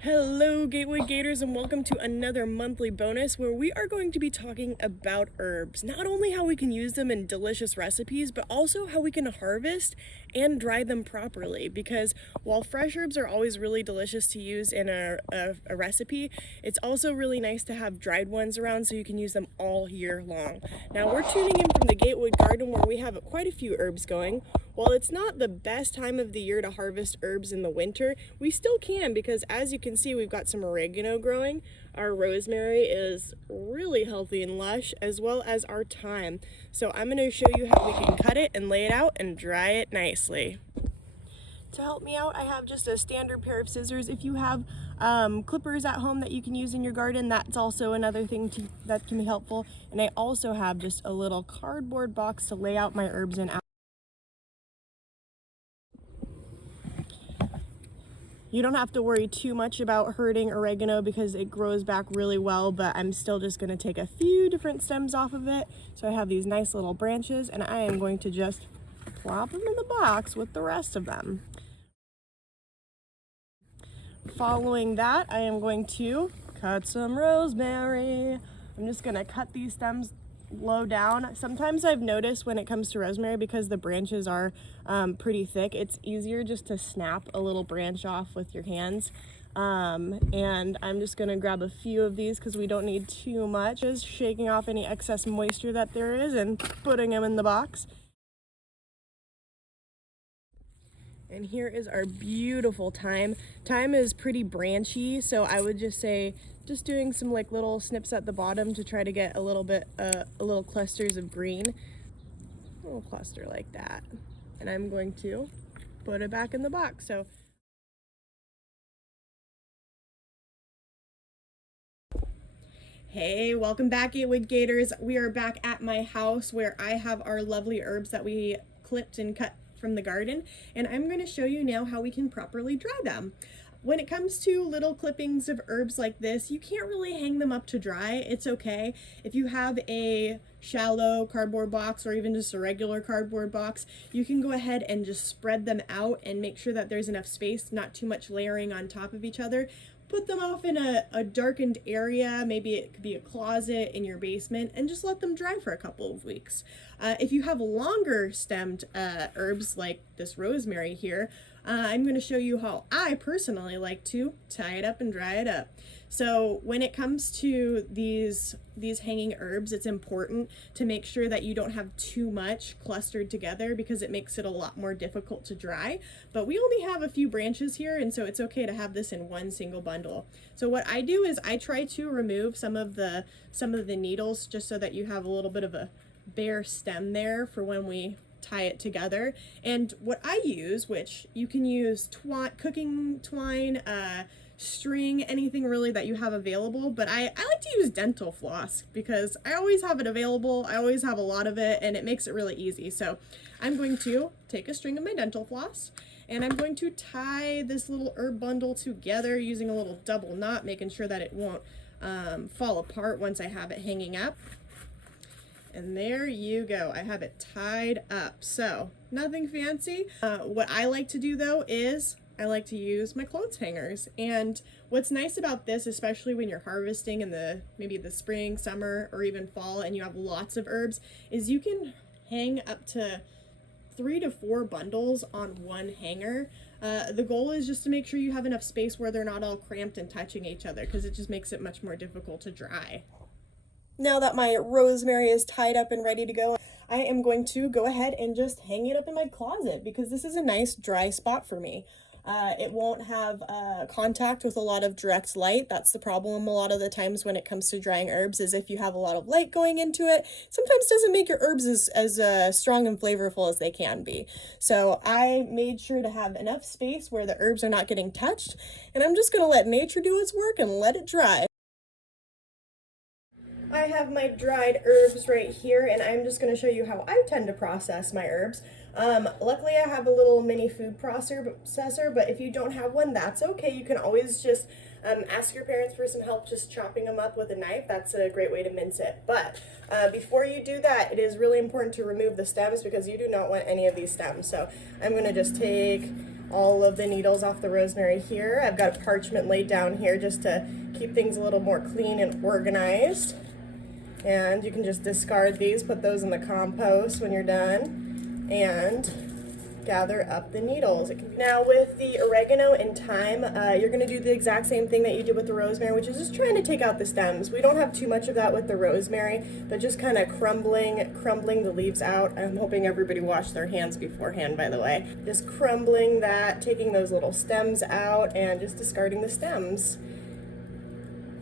Hello, Gateway Gators, and welcome to another monthly bonus where we are going to be talking about herbs. Not only how we can use them in delicious recipes, but also how we can harvest and dry them properly. Because while fresh herbs are always really delicious to use in a recipe, it's also really nice to have dried ones around so you can use them all year long. Now, we're tuning in from the Gatewood Garden where we have quite a few herbs going. While it's not the best time of the year to harvest herbs in the winter, we still can because as you can see, we've got some oregano growing. Our rosemary is really healthy and lush, as well as our thyme. So I'm going to show you how we can cut it and lay it out and dry it nicely. To help me out, I have just a standard pair of scissors. If you have clippers at home that you can use in your garden, that's also another thing that can be helpful. And I also have just a little cardboard box to lay out my herbs in. You don't have to worry too much about hurting oregano because it grows back really well, but I'm still just going to take a few different stems off of it. So I have these nice little branches and I am going to just plop them in the box with the rest of them. Following that, I am going to cut some rosemary. I'm just going to cut these stems low down. Sometimes I've noticed when it comes to rosemary, because the branches are pretty thick, it's easier just to snap a little branch off with your hands. And I'm just going to grab a few of these because we don't need too much. Just shaking off any excess moisture that there is and putting them in the box. And here is our beautiful thyme. Thyme is pretty branchy, so I would just say just doing some like little snips at the bottom to try to get a little clusters of green. A little cluster like that. And I'm going to put it back in the box. So hey, welcome back, Gateway Gators. We are back at my house where I have our lovely herbs that we clipped and cut from the garden, and I'm going to show you now how we can properly dry them. When it comes to little clippings of herbs like this, you can't really hang them up to dry. It's okay. If you have a shallow cardboard box or even just a regular cardboard box, you can go ahead and just spread them out and make sure that there's enough space, not too much layering on top of each other. Put them off in a darkened area, maybe it could be a closet in your basement, and just let them dry for a couple of weeks. If you have longer stemmed herbs like this rosemary here, I'm going to show you how I personally like to tie it up and dry it up. So when it comes to these hanging herbs, it's important to make sure that you don't have too much clustered together because it makes it a lot more difficult to dry. But we only have a few branches here, and so it's okay to have this in one single bundle. So what I do is I try to remove some of the needles just so that you have a little bit of a bare stem there for when we tie it together. And what I use, which you can use cooking twine, string, anything really that you have available, but I like to use dental floss because I always have it available. I always have a lot of it and it makes it really easy. So I'm going to take a string of my dental floss and I'm going to tie this little herb bundle together using a little double knot, making sure that it won't fall apart once I have it hanging up. And there you go. I have it tied up. So nothing fancy. What I like to do though is I like to use my clothes hangers. And what's nice about this, especially when you're harvesting in maybe the spring, summer, or even fall, and you have lots of herbs, is you can hang up to 3 to 4 bundles on one hanger. The goal is just to make sure you have enough space where they're not all cramped and touching each other, because it just makes it much more difficult to dry. Now that my rosemary is tied up and ready to go, I am going to go ahead and just hang it up in my closet because this is a nice dry spot for me. It won't have contact with a lot of direct light. That's the problem a lot of the times when it comes to drying herbs, is if you have a lot of light going into it, sometimes doesn't make your herbs as strong and flavorful as they can be. So I made sure to have enough space where the herbs are not getting touched, and I'm just going to let nature do its work and let it dry. I have my dried herbs right here, and I'm just going to show you how I tend to process my herbs. Luckily I have a little mini food processor, but if you don't have one, that's okay. You can always just ask your parents for some help just chopping them up with a knife. That's a great way to mince it. But before you do that, it is really important to remove the stems because you do not want any of these stems. So I'm going to just take all of the needles off the rosemary here. I've got parchment laid down here just to keep things a little more clean and organized. And you can just discard these, put those in the compost when you're done, and gather up the needles. Now with the oregano and thyme, you're going to do the exact same thing that you did with the rosemary, which is just trying to take out the stems. We don't have too much of that with the rosemary, but just kind of crumbling the leaves out. I'm hoping everybody washed their hands beforehand, by the way. Just crumbling that, taking those little stems out, and just discarding the stems.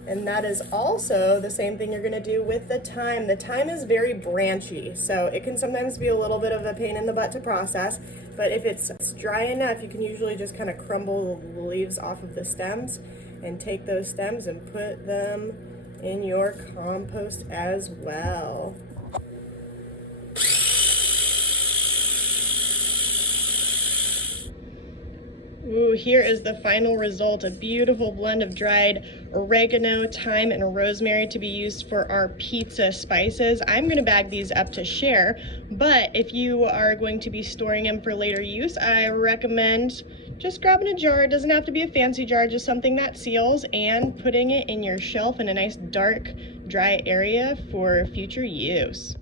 And that is also the same thing you're going to do with the thyme. The thyme is very branchy, so it can sometimes be a little bit of a pain in the butt to process, but if it's dry enough, you can usually just kind of crumble the leaves off of the stems and take those stems and put them in your compost as well. Ooh, here is the final result, a beautiful blend of dried oregano, thyme, and rosemary to be used for our pizza spices. I'm going to bag these up to share, but if you are going to be storing them for later use, I recommend just grabbing a jar. It doesn't have to be a fancy jar, just something that seals, and putting it in your shelf in a nice dark, dry area for future use.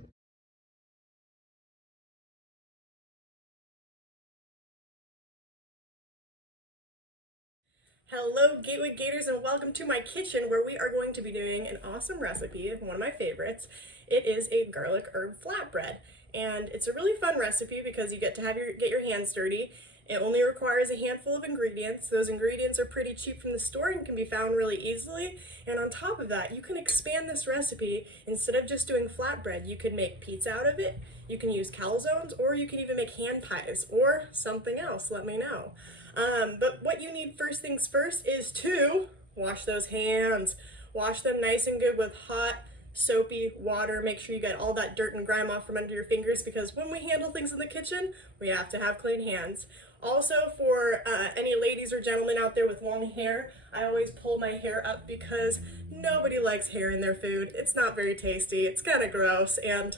Hello Gateway Gators, and welcome to my kitchen where we are going to be doing an awesome recipe, one of my favorites. It is a garlic herb flatbread, and it's a really fun recipe because you get to get your hands dirty. It only requires a handful of ingredients. Those ingredients are pretty cheap from the store and can be found really easily. And on top of that, you can expand this recipe. Instead of just doing flatbread, you can make pizza out of it, you can use calzones, or you can even make hand pies or something else. Let me know. But what you need first things first is to wash those hands. Wash them nice and good with hot, soapy water. Make sure you get all that dirt and grime off from under your fingers, because when we handle things in the kitchen, we have to have clean hands. Also, for any ladies or gentlemen out there with long hair, I always pull my hair up because nobody likes hair in their food. It's not very tasty. It's kind of gross, and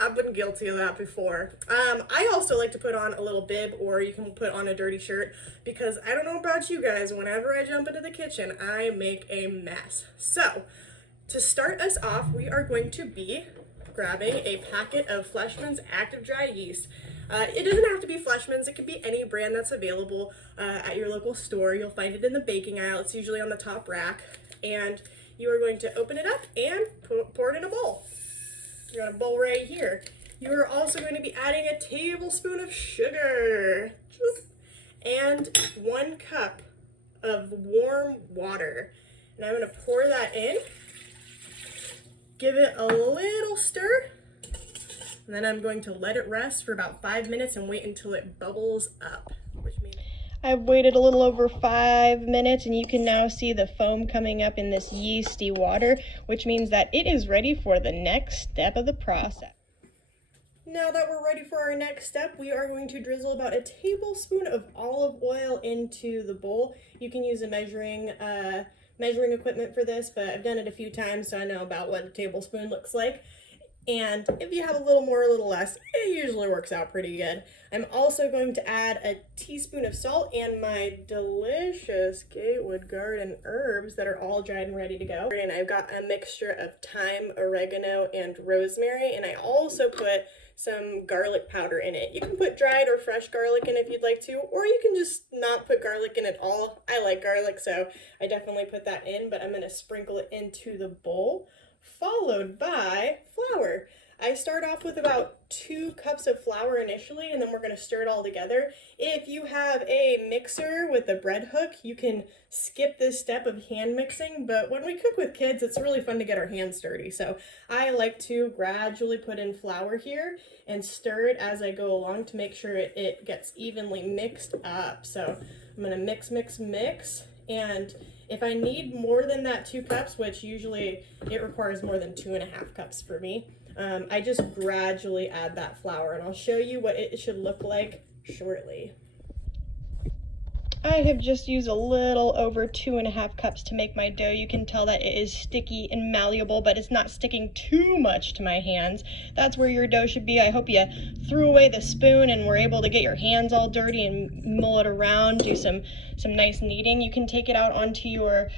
I've been guilty of that before. I also like to put on a little bib, or you can put on a dirty shirt, because I don't know about you guys, whenever I jump into the kitchen, I make a mess. So, to start us off, we are going to be grabbing a packet of Fleischmann's Active Dry Yeast. It doesn't have to be Fleischmann's, it could be any brand that's available at your local store. You'll find it in the baking aisle, it's usually on the top rack. And you are going to open it up and pour it in a bowl. You got a bowl right here. You are also going to be adding a tablespoon of sugar and 1 cup of warm water. And I'm going to pour that in, give it a little stir, and then I'm going to let it rest for about 5 minutes and wait until it bubbles up. I've waited a little over 5 minutes, and you can now see the foam coming up in this yeasty water, which means that it is ready for the next step of the process. Now that we're ready for our next step, we are going to drizzle about a tablespoon of olive oil into the bowl. You can use a measuring equipment for this, but I've done it a few times, so I know about what a tablespoon looks like. And if you have a little more or a little less, it usually works out pretty good. I'm also going to add a teaspoon of salt and my delicious Gatewood Garden herbs that are all dried and ready to go. And I've got a mixture of thyme, oregano, and rosemary, and I also put some garlic powder in it. You can put dried or fresh garlic in if you'd like to, or you can just not put garlic in at all. I like garlic, so I definitely put that in, but I'm going to sprinkle it into the bowl, followed by flour. I start off with about 2 cups of flour initially, and then we're going to stir it all together. If you have a mixer with a bread hook, you can skip this step of hand mixing, but when we cook with kids, it's really fun to get our hands dirty. So I like to gradually put in flour here and stir it as I go along to make sure it gets evenly mixed up. So I'm going to mix, and if I need more than that 2 cups, which usually it requires more than 2.5 cups for me, I just gradually add that flour, and I'll show you what it should look like shortly. I have just used a little over 2.5 cups to make my dough. You can tell that it is sticky and malleable, but it's not sticking too much to my hands. That's where your dough should be. I hope you threw away the spoon and were able to get your hands all dirty and mull it around, do some nice kneading. You can take it out onto your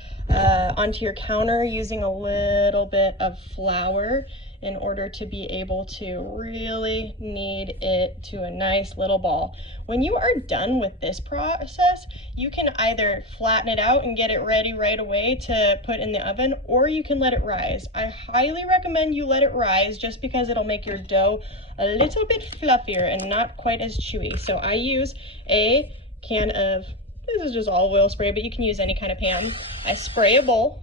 counter using a little bit of flour in order to be able to really knead it to a nice little ball. When you are done with this process, you can either flatten it out and get it ready right away to put in the oven, or you can let it rise. I highly recommend you let it rise just because it'll make your dough a little bit fluffier and not quite as chewy. So I use a can of, this is just olive oil spray, but you can use any kind of pan. I spray a bowl.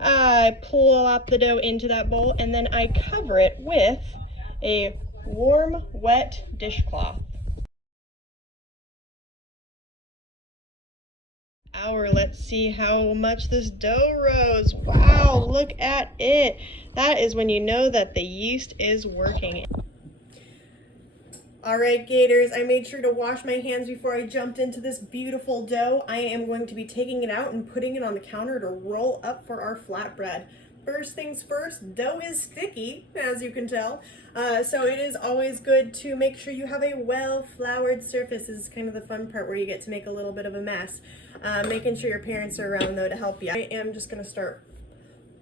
I pull out the dough into that bowl, and then I cover it with a warm, wet dishcloth. Let's see how much this dough rose. Wow, look at it. That is when you know that the yeast is working. All right, Gators, I made sure to wash my hands before I jumped into this beautiful dough. I am going to be taking it out and putting it on the counter to roll up for our flatbread. First things first, dough is sticky, as you can tell, so it is always good to make sure you have a well-floured surface. This is kind of the fun part where you get to make a little bit of a mess. Making sure your parents are around, though, to help you. I am just going to start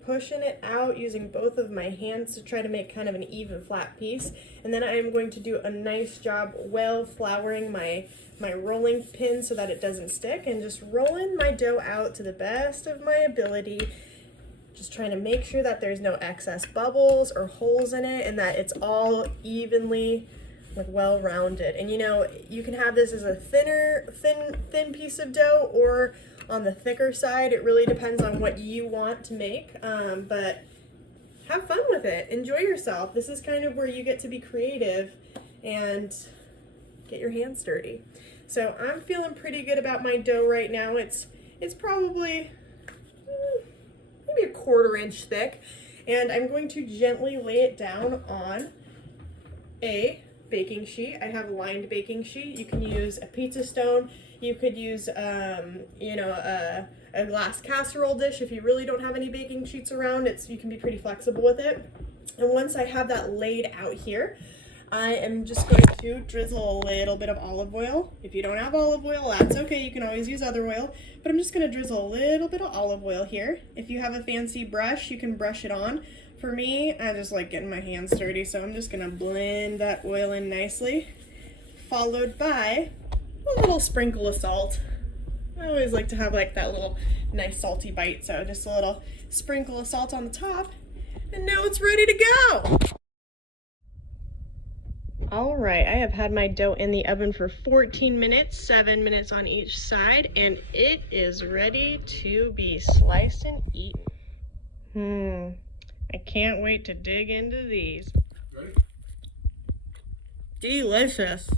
pushing it out using both of my hands to try to make kind of an even flat piece, and then I am going to do a nice job well-flouring my rolling pin so that it doesn't stick, and just rolling my dough out to the best of my ability. Just trying to make sure that there's no excess bubbles or holes in it, and that it's all evenly well-rounded. And you know, you can have this as a thin piece of dough or on the thicker side. It really depends on what you want to make, but have fun with it. Enjoy yourself. This is kind of where you get to be creative and get your hands dirty. So I'm feeling pretty good about my dough right now. It's probably maybe a 1/4 inch thick, and I'm going to gently lay it down on a baking sheet. I have a lined baking sheet. You can use a pizza stone. You could use, you know, a glass casserole dish if you really don't have any baking sheets around. You can be pretty flexible with it. And once I have that laid out here, I am just going to drizzle a little bit of olive oil. If you don't have olive oil, that's okay. You can always use other oil. But I'm just going to drizzle a little bit of olive oil here. If you have a fancy brush, you can brush it on. For me, I just like getting my hands dirty, so I'm just going to blend that oil in nicely, followed by a little sprinkle of salt. I always like to have like that little nice salty bite, so just a little sprinkle of salt on the top, and now it's ready to go. All right, I have had my dough in the oven for 14 minutes, 7 minutes on each side, and it is ready to be sliced and eaten. I can't wait to dig into these. Delicious.